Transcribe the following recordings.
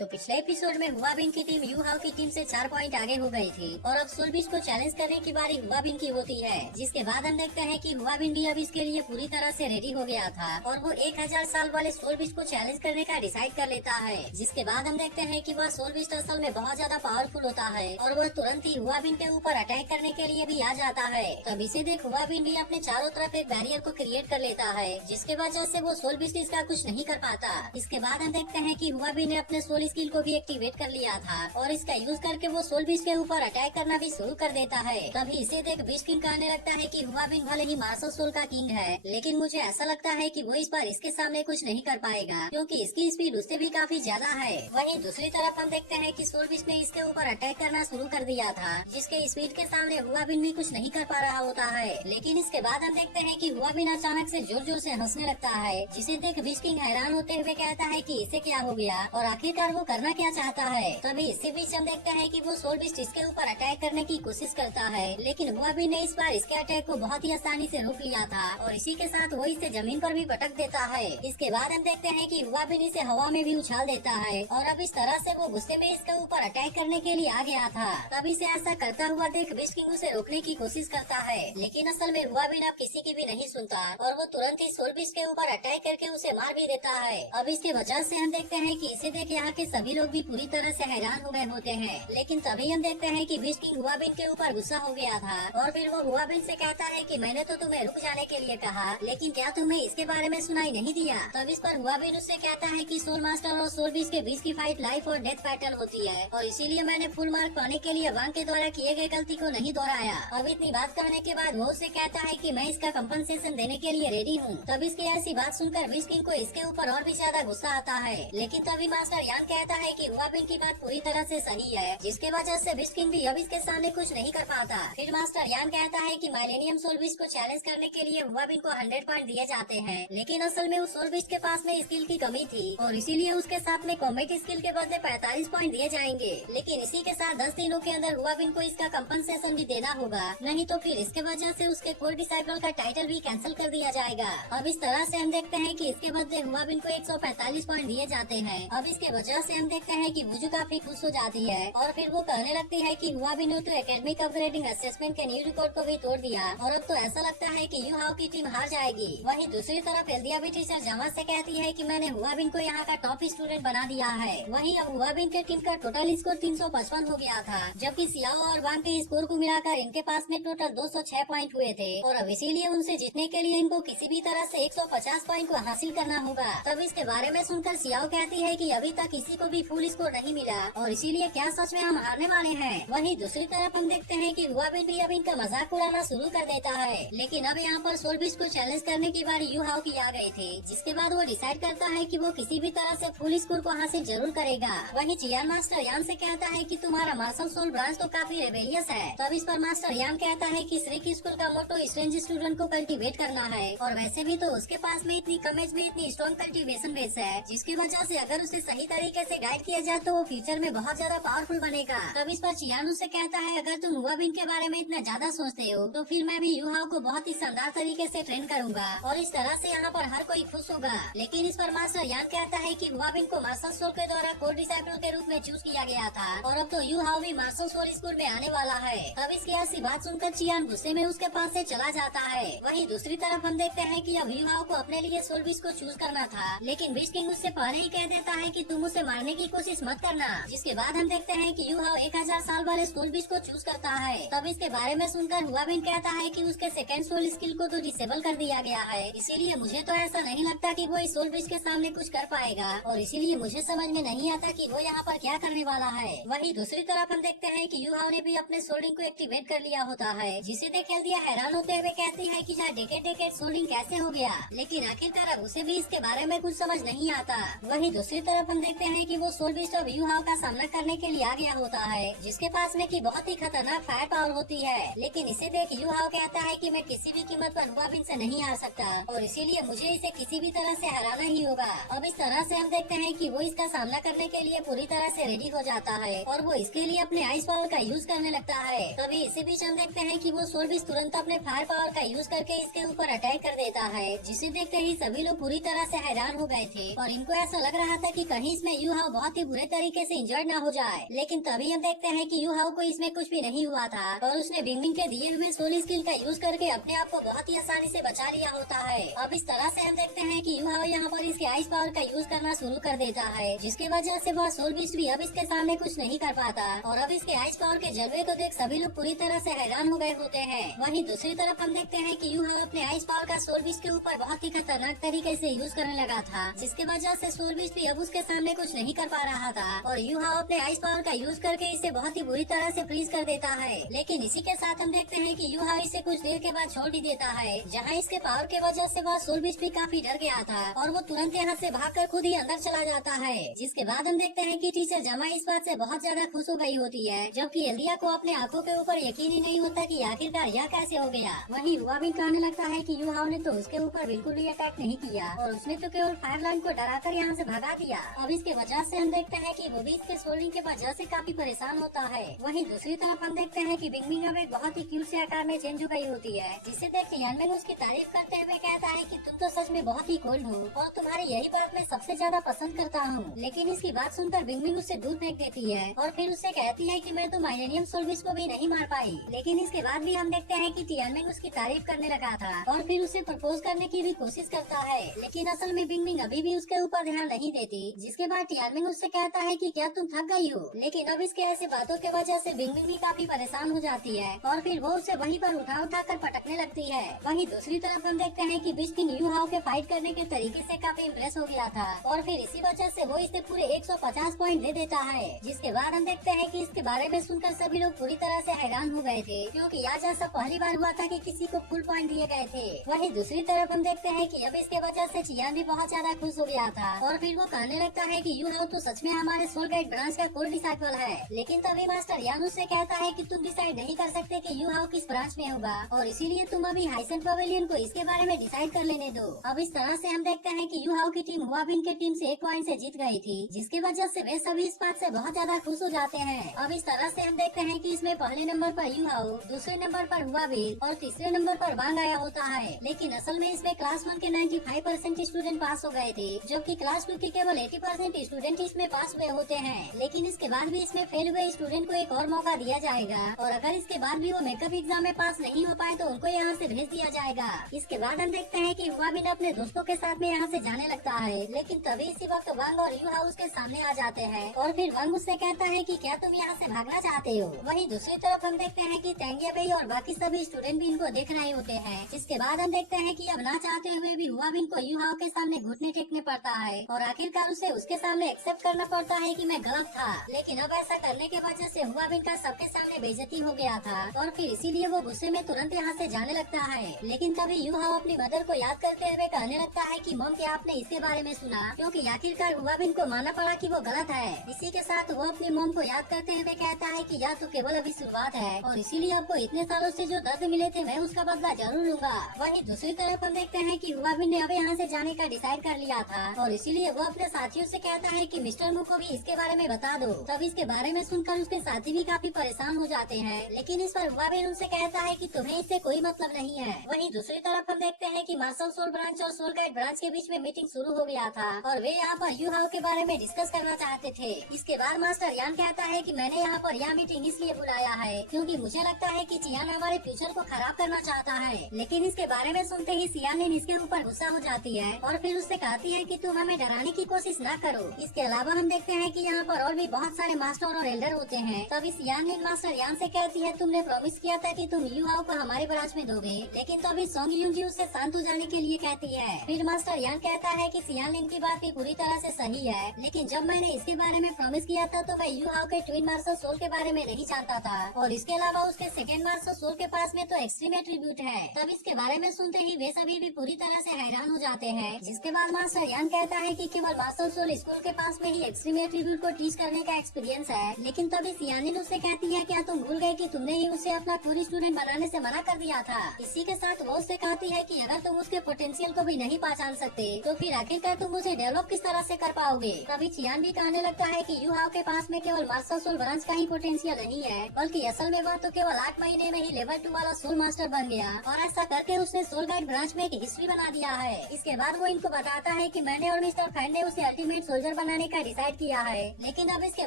तो पिछले एपिसोड में हुआबिन की टीम यू हाउ की टीम से 4 पॉइंट आगे हो गई थी और अब सोलबिश को चैलेंज करने की बारी हुआबिन की होती है। जिसके बाद हम देखते हैं कि हुआबिन भी अब इसके लिए पूरी तरह से रेडी हो गया था और वो 1000 साल वाले सोलबिश को चैलेंज करने का डिसाइड कर लेता है। जिसके बाद हम देखते हैं कि वह सोलबिश असल में बहुत ज्यादा पावरफुल होता है और वह तुरंत ही हुआबिन के ऊपर अटैक करने के लिए भी आ जाता है। तब इसे देख हुआबिन भी अपने चारों तरफ एक बैरियर को क्रिएट कर लेता है, जिसके वजह से वो सोलबिश इसका कुछ नहीं कर पाता। इसके बाद हम देखते हैं कि हुआबिन ने अपने सोल स्किल को भी एक्टिवेट कर लिया था और इसका यूज करके वो सोलबिश के ऊपर अटैक करना भी शुरू कर देता है। तभी इसे देख बीच किंग कहने लगता है कि हुआबिन भले ही मार्शल सोल का किंग है, लेकिन मुझे ऐसा लगता है कि वो इस बार इसके सामने कुछ नहीं कर पाएगा, क्योंकि इसकी स्पीड उससे भी काफी ज्यादा है। वहीं दूसरी तरफ हम देखते हैं कि सोलबिश ने इसके ऊपर अटैक करना शुरू कर दिया था, जिसके स्पीड के सामने हुआबिन भी कुछ नहीं कर पा रहा होता है। लेकिन इसके बाद हम देखते हैं कि हुआबिन अचानक से जोर जोर से हंसने लगता है, जिसे देख बीच किंग हैरान होते हुए कहता है कि इसे क्या हो गया और आखिरकार वो करना क्या चाहता है। तभी इसी बीच हम देखते हैं कि वो सोलबिश इसके ऊपर अटैक करने की कोशिश करता है, लेकिन हुआबिन ने इस बार इसके अटैक को बहुत ही आसानी से रोक लिया था और इसी के साथ वो इसे जमीन पर भी पटक देता है। इसके बाद हम देखते हैं कि हुआबिन इसे हवा में भी उछाल देता है और अब इस तरह से वो गुस्से में इसके ऊपर अटैक करने के लिए आ गया था। तब इसे ऐसा करता हुआ देख बीच किंग उसे रोकने की कोशिश करता है, लेकिन असल में हुआबिन अब किसी की भी नहीं सुनता और वो तुरंत ही सोलबिश के ऊपर अटैक करके उसे मार भी देता है। अब इसकी वजह से हम देखते हैं कि इसे देख यहाँ के सभी लोग भी पूरी तरह से हैरान हो गए होते हैं। लेकिन तभी हम देखते हैं कि बीच किंग हुआबिन के ऊपर गुस्सा हो गया था और फिर वो हुआबिन से कहता है कि मैंने तो तुम्हें रुक जाने के लिए कहा, लेकिन क्या तुम्हें इसके बारे में सुनाई नहीं दिया। तब इस पर हुआबिन उससे कहता है कि सोल मास्टर और सोलबिश के बीच की फाइट लाइफ और डेथ बैटल होती है और इसीलिए मैंने फुल मार्क पाने के लिए वांग के द्वारा किए गए गलती को नहीं दोहराया। अब इतनी बात कहने के बाद वो उससे कहता है कि मैं इसका कंपनसेशन देने के लिए रेडी हूँ। तब इसकी ऐसी बात सुनकर बीच किंग को इसके ऊपर और भी ज्यादा गुस्सा आता है, लेकिन तभी मास्टर यान कहता है कि हुआबिन की बात पूरी तरह से सही है, जिसके वजह से बीच किंग भी अब इसके सामने कुछ नहीं कर पाता। फिर मास्टर यान कहता है कि माइलेनियम सोलबिश को चैलेंज करने के लिए हुआबिन को 100 पॉइंट दिए जाते हैं, लेकिन असल में उस सोलबिश के पास में स्किल की कमी थी और इसीलिए उसके साथ में कॉम्बैट स्किल के बदले 45 पॉइंट दिए जाएंगे। लेकिन इसी के साथ 10 दिनों के अंदर हुआबिन को इसका कंपनसेशन भी देना होगा, नहीं तो फिर इसके वजह से उसके कोर डिसाइपल का टाइटल भी कैंसिल कर दिया जाएगा। अब इस तरह से हम देखते हैं कि इसके बदले हुआबिन को 145 पॉइंट दिए जाते हैं। अब इसके वजह से हम देखते हैं कि बुजू काफी खुश हो जाती है और फिर वो कहने लगती है कि हुआबिन ने तो एकेडमिक अपग्रेडिंग असेसमेंट के न्यू रिकॉर्ड को भी तोड़ दिया और अब तो ऐसा लगता है कि यू हाउ की टीम हार जाएगी। वहीं दूसरी तरफ एल्दिया भी टीचर जमा से कहती है कि मैंने हुआबिन को यहाँ का टॉप स्टूडेंट बना दिया है। वहीं अब हुआबिन के टीम का टोटल स्कोर 355 हो गया था, जबकि सियाओ और वांग के स्कोर को मिलाकर इनके पास में टोटल 206 पॉइंट हुए थे और अब इसीलिए उनसे जीतने के लिए इनको किसी भी तरह से 150 पॉइंट को हासिल करना होगा। तब इसके बारे में सुनकर सियाओ कहती है कि अभी तक किसी को भी फुल स्कोर नहीं मिला और इसीलिए क्या सच में हम हारने वाले हैं। वहीं दूसरी तरफ हम देखते हैं कि हुआबिन भी अब इनका मजाक उड़ाना शुरू कर देता है, लेकिन अब यहाँ पर सोलबिश को चैलेंज करने की बारी यू हाउ की आ गई थी, जिसके बाद वो डिसाइड करता है कि वो किसी भी तरह से फुल स्कोर को हासिल जरूर करेगा। वहीं चियान मास्टर यान से कहता है कि तुम्हारा मार्शल सोल ब्रांच तो काफी रेबेलियस है। तब इस पर मास्टर यान कहता है कि श्री स्कूल का मोटो स्ट्रेंज स्टूडेंट को कल्टीवेट करना है और वैसे भी तो उसके पास में इतनी कम एज में इतनी स्ट्रॉन्ग कल्टीवेशन बेस है, जिसकी वजह से अगर उसे सही तरीके से गाइड किया जाए तो वो फ्यूचर में बहुत ज्यादा पावरफुल बनेगा। तब इस पर चियान उससे कहता है अगर तुम हुआबिन के बारे में इतना ज्यादा सोचते हो तो फिर मैं भी यू हाउ को बहुत ही शानदार तरीके से ट्रेन करूंगा और इस तरह से यहाँ पर हर कोई खुश होगा। लेकिन इस पर मास्टर यान कहता है कि हुआबिन को मार्शल सोल के द्वारा कोर डिसाइपल के रूप में चूज किया गया था और अब तो यू हाउ भी मार्शल सोल स्कूल में आने वाला है। तब इसकी ऐसी बात सुनकर चियान गुस्से में उसके पास से चला जाता है। वहीं दूसरी तरफ हम देखते हैं कि अब यू हाउ को अपने लिए सोलबिश को चूज करना था, लेकिन बीच किंग उससे पहले ही कह देता है कि तुम उसे मारने की कोशिश मत करना। जिसके बाद हम देखते हैं कि यू हाउ 1000 साल वाले सोलबिश को चूज करता है। तब इसके बारे में सुनकर हुआबिन कहता है कि उसके सेकंड सोल स्किल को तो डिसेबल कर दिया गया है, इसीलिए मुझे तो ऐसा नहीं लगता कि वो इस सोलबिश के सामने कुछ कर पाएगा और इसीलिए मुझे समझ में नहीं आता कि वो यहाँ पर क्या करने वाला है। वहीं दूसरी तरफ हम देखते हैं कि यू हाउ ने भी अपने सोल्डिंग को एक्टिवेट कर लिया होता है, जिसे देख एल्दिया हैरान होते हुए कहती है कि यहाँ डेकेड सोल्डिंग कैसे हो गया, लेकिन आखिरकार अब उसे भी इसके बारे में कुछ समझ नहीं आता। वहीं दूसरी तरफ हम देखते हैं कि वो सोलबिश अब यू हाउ का सामना करने के लिए आ गया होता है, जिसके पास में की बहुत ही खतरनाक फायर पावर होती है। लेकिन इसे देख यू हाउ कहता है कि मैं किसी भी कीमत पर हुआबिन से नहीं हार सकता और इसीलिए मुझे इसे किसी भी तरह से हराना ही होगा। अब इस तरह से हम देखते हैं कि वो इसका सामना करने के लिए पूरी तरह से रेडी हो जाता है और वो इसके लिए अपने आइस पावर का यूज करने लगता है। तभी इसी बीच हम देखते हैं कि वो सोलबिश तुरंत अपने फायर पावर का यूज करके इसके ऊपर अटैक कर देता है, जिसे देखते ही सभी लोग पूरी तरह से हैरान हो गए थे और इनको ऐसा लग रहा था कि कहीं इसमें यू हाउ बहुत ही बुरे तरीके से इंजर्ड ना हो जाए। लेकिन तभी हम देखते हैं कि यू हाउ को इसमें कुछ भी नहीं हुआ था और उसने बिंगबिंग के दिए हुए सोल स्किल का यूज करके अपने आप को बहुत ही आसानी से बचा लिया होता है। अब इस तरह से हम देखते हैं कि यू हाउ यहाँ पर इसके आइस पावर का यूज करना शुरू कर देता है, जिसकी वजह से वह सोल बीस्ट भी अब इसके सामने कुछ नहीं कर पाता और अब इसके आइस पावर के जलवे को देख सभी लोग पूरी तरह से हैरान हो गए होते हैं। वहीं दूसरी तरफ हम देखते हैं कि यू हाउ अपने आइस पावर का सोल बीस्ट के ऊपर बहुत ही खतरनाक तरीके से यूज करने लगा था, जिसके वजह से सोल बीस्ट भी अब उसके सामने कुछ नहीं कर पा रहा था और यू हाउ अपने आइस पावर का यूज करके इसे बहुत ही बुरी तरह से फ्रीज कर देता है। लेकिन इसी के साथ हम देखते हैं कि यू हाउ इसे कुछ देर के बाद छोड़ ही देता है, जहाँ इसके पावर के वजह से वह सोल बीस्ट भी काफी डर गया था और वो तुरंत यहाँ से भागकर खुद ही अंदर चला जाता है। जिसके बाद हम देखते हैं कि टीचर जमा इस बात से बहुत ज्यादा खुश हो गई होती है, जबकि एल्डिया को अपने आंखों के ऊपर यकीन ही नहीं होता कि आखिरकार यह कैसे हो गया। वहीं हुआ भी कहने लगता है कि यू हाउ ने तो उसके ऊपर बिल्कुल भी अटैक नहीं किया और उसने तो केवल फायरलाइन को डराकर यहाँ से भगा दिया। अब इसके वजह से हम देखते हैं कि वो भी इसके सोल्डिंग के वजह से काफी परेशान होता है। वहीं दूसरी तरफ हम देखते हैं कि बिंगबिंग अब एक बहुत ही क्यूट से आकार में चेंज हो गई होती है, जिसे देख के यानमेंग उसकी तारीफ करते हुए कहता है कि तुम तो सच में बहुत ही कोल्ड हो और तुम्हारी यही बात मैं सबसे ज्यादा पसंद करता हूँ। लेकिन इसकी बात सुनकर बिंगबिंग उससे दूर फेंक देती है और फिर उससे कहती है कि मैं तो माइलेनियम सोल्विस को भी नहीं मार पाई। लेकिन इसके बाद भी हम देखते हैं कि टियानमेंग उसकी तारीफ करने लगा था और फिर उसे प्रपोज करने की भी कोशिश करता है, लेकिन असल में बिंगबिंग अभी भी उसके ऊपर ध्यान नहीं देती। जिसके बाद टियानमेंग उससे कहता है कि क्या तुम थक गई हो। लेकिन अब इसके ऐसे बातों की वजह से बिंगबिंग भी काफी परेशान हो जाती है और फिर वो उसे वहीं पर उठा कर पटकने लगती है। वहीं दूसरी तरफ हम देखते हैं कि बिस्किन यू हाउ के फाइट करने के तरीके से काफी इम्प्रेस हो गया था और फिर इसी वजह से वो इसे पूरे 150 पॉइंट दे देता है। जिसके बाद हम देखते हैं कि इसके बारे में सुनकर सभी लोग पूरी तरह से हैरान हो गए थे, क्योंकि आज ऐसा पहली बार हुआ था कि किसी को फुल पॉइंट दिए गए थे। वहीं दूसरी तरफ हम देखते हैं कि अब इसके वजह से चियान भी बहुत ज्यादा खुश हो गया था और फिर वो कहने लगता है कि यू हाउ तो सच में हमारे सोल गाइड ब्रांच का कोर डिसाइपल है। लेकिन तभी मास्टर यान उससे कहता है कि तुम डिसाइड नहीं कर सकते कि यू हाउ किस ब्रांच में होगा और इसीलिए तुम अभी हाइसेंट पवेलियन को इसके बारे में डिसाइड कर लेने दो। अब इस तरह से हम देखते हैं कि यू हाउ की टीम हुआबिन के टीम से 1 पॉइंट से जीत गई थी, जिसकी वजह से वे सभी इस बात से बहुत ज्यादा खुश हो जाते हैं। अब इस तरह से हम देखते हैं कि इसमें पहले नंबर पर यू हाउ, दूसरे नंबर पर हुआबिन और तीसरे नंबर पर वांग आया होता है। लेकिन असल में इसमें क्लास 1 के 95% स्टूडेंट पास हो गए थे, जबकि क्लास 2 के केवल 80% स्टूडेंट इसमें पास हुए होते हैं। लेकिन इसके बाद भी इसमें फेल हुए स्टूडेंट को एक और मौका दिया जाएगा और अगर इसके बाद भी वो मेकअप एग्जाम में पास नहीं हो पाए तो उनको यहाँ से भेज दिया जाएगा। इसके बाद हम देखते हैं कि हुआबिन अपने दोस्तों के साथ में यहाँ से जाने लगता है, लेकिन तभी इसी वक्त वांग और यू हाउ उसके सामने आ जाते हैं और फिर वांग उससे कहता है कि क्या तुम यहाँ से भागना चाहते हो। वहीं दूसरी तरफ हम देखते हैं कि तेंगिया बेई और बाकी सभी स्टूडेंट भी इनको देख रहे होते हैं। जिसके बाद हम देखते हैं कि अब ना चाहते हुए भी हुआबिन को यू हाउ के सामने घुटने टेकने पड़ता है और आखिरकार उसे उसके सामने एक्सेप्ट करना पड़ता है कि मैं गलत था। लेकिन अब ऐसा करने के वजह से हुआबिन का सबके सामने बेइज्जती हो गया था और फिर इसीलिए वो गुस्से में तुरंत यहाँ से जाने लगता है। लेकिन तभी यू हाउ अपनी मदर को याद करते हुए कहने लगता है कि मम, क्या आपने इसके बारे में सुना, क्योंकि आखिरकार हुआबिन को मानना पड़ा कि वो गलत है। इसी के साथ वो अपनी मम को याद करते हुए कहता है कि यह तो केवल अभी शुरुआत है और इसीलिए आपको इतने सालों से जो दर्द मिले थे मैं उसका बदला जरूर लूंगा। वहीं दूसरी तरफ हम देखते हैं कि हुआबिन ने अब यहाँ से जाने का डिसाइड कर लिया था और इसीलिए वो अपने साथियों से कहता है कि मिस्टर मू को भी इसके बारे में बता दो। तब इसके बारे में सुनकर उसके साथी भी काफी परेशान हो जाते हैं, लेकिन इस पर हुआबिन उनसे कहता है कि तुम्हें इससे कोई मतलब नहीं है। वहीं दूसरी तरफ हम देखते हैं कि मार्शल सोल ब्रांच और सोल गाइड ब्रांच के बीच में मीटिंग शुरू हो गया था और वे यहाँ पर यू हाउ के बारे में डिस्कस करना चाहते थे। इसके बाद मास्टर यान कहता है कि मैंने यहाँ पर यह मीटिंग इसलिए बुलाया है क्योंकि मुझे लगता है कि चियान हमारे फ्यूचर को खराब करना चाहता है। लेकिन इसके बारे में सुनते ही सियानिन इसके ऊपर गुस्सा हो जाती है और फिर उससे कहती है कि तुम हमें डराने की कोशिश न करो। इसके अलावा हम देखते हैं कि यहाँ पर और भी बहुत सारे मास्टर और एल्डर होते हैं। तभी सियानिन मास्टर यान से कहती है तुमने प्रॉमिस किया था कि तुम यू हाउ को हमारे ब्रांच में दोगे। लेकिन तभी सोंग यूंग उससे शांत हो जाने के लिए कहती है। फिर मास्टर यान कहता है कि सियानिन की बात भी पूरी तरह से सही है, लेकिन जब मैंने इसके बारे में प्रॉमिस किया था तो मैं यू हाउ के ट्विन मार्शल सोल के बारे में नहीं जानता था और इसके अलावा उसके सेकेंड मार्शल सोल के पास में तो एक्सट्रीम एट्रीब्यूट है। तब इसके बारे में सुनते ही वे सभी भी पूरी तरह से हैरान हो जाते हैं। जिसके बाद मास्टर यान कहता है कि केवल मार्शल सोल स्कूल के पास में ही एक्सट्रीम एट्रीब्यूट को टीच करने का एक्सपीरियंस है। लेकिन तभी सियानिन उससे कहती है क्या तुम भूल गए कि तुमने ही उसे अपना कोर स्टूडेंट बनाने से मना कर दिया था। इसी के साथ वो उससे कहती है कि अगर तुम उसके पोटेंशियल को भी नहीं पहचान सकते तो फिर आखिरकार तुम उसे डेवलप किस तरह से कर पाओगे। तभी चियान भी कहने लगता है कि यू हाउ के पास में केवल मार्शल सोल ब्रांच का ही पोटेंशियल नहीं है, बल्कि असल में वह तो केवल 8 महीने में ही लेवल 2 वाला सोल मास्टर बन गया और ऐसा करके उसने सोल गाइड ब्रांच में एक हिस्ट्री बना दिया है। इसके बाद वो इनको बताता है कि मैंने और मिस्टर फैन ने उसे अल्टीमेट सोल्जर बनाने का डिसाइड किया है। लेकिन अब इसके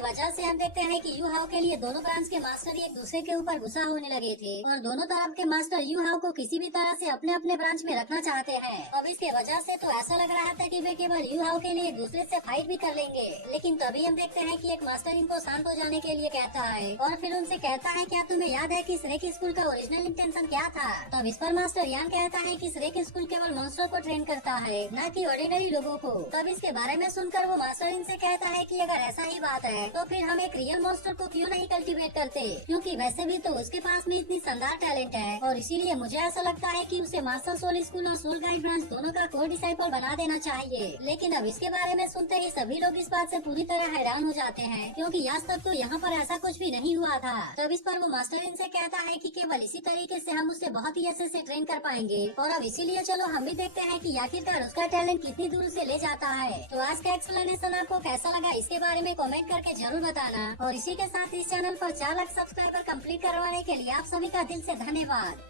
वजह से हम देखते हैं कि यू हाउ के लिए दोनों ब्रांच के मास्टर एक दूसरे के ऊपर गुस्सा होने लगे थे और दोनों तरफ के मास्टर यू हाउ को किसी भी तरह से अपने अपने ब्रांच में रखना चाहते हैं। अब इसके वजह से तो ऐसा लग रहा था कि वे केवल यू हाउ के लिए एक दूसरे से फाइट भी कर लेंगे। लेकिन तभी हम देखते हैं कि एक मास्टर इनको शांत हो जाने के लिए कहता है और फिर उनसे कहता है, क्या तुम्हें याद है कि श्रेक स्कूल का ओरिजिनल इंटेंशन क्या था? तब इस पर मास्टर यान कहता है कि श्रेक स्कूल केवल मॉन्स्टर को ट्रेन करता है, न कि ऑर्डिनरी लोगों को। तब इसके बारे में सुनकर वो मास्टर इनसे कहता है कि अगर ऐसा ही बात है तो फिर हम एक रियल मॉन्स्टर को क्यों नहीं कल्टीवेट करते, क्योंकि वैसे भी तो उसके पास में इतनी शानदार टैलेंट है और इसीलिए मुझे ऐसा लगता है कि उसे मास्टर सोल स्कूल और सोल गाइड ब्रांच दोनों का कोर डिसाइपल बना देना चाहिए। लेकिन अब इसके बारे में सुनते ही सभी लोग इस बात से पूरी तरह हैरान हो जाते हैं, क्योंकि आज तक तो यहाँ पर ऐसा कुछ भी नहीं हुआ था। तब इस पर वो मास्टर इनसे कहता है कि केवल इसी तरीके से हम उसे बहुत ही अच्छे से ट्रेन कर पाएंगे और अब इसीलिए चलो हम भी देखते हैं कि आखिरकार उसका टैलेंट कितनी दूर से ले जाता है। तो आज का एक्सप्लेनेशन आपको कैसा लगा इसके बारे में कमेंट करके जरूर बताना और इसी के साथ इस चैनल पर 4 लाख सब्सक्राइबर कंप्लीट करवाने के लिए आप सभी का दिल से धन्यवाद।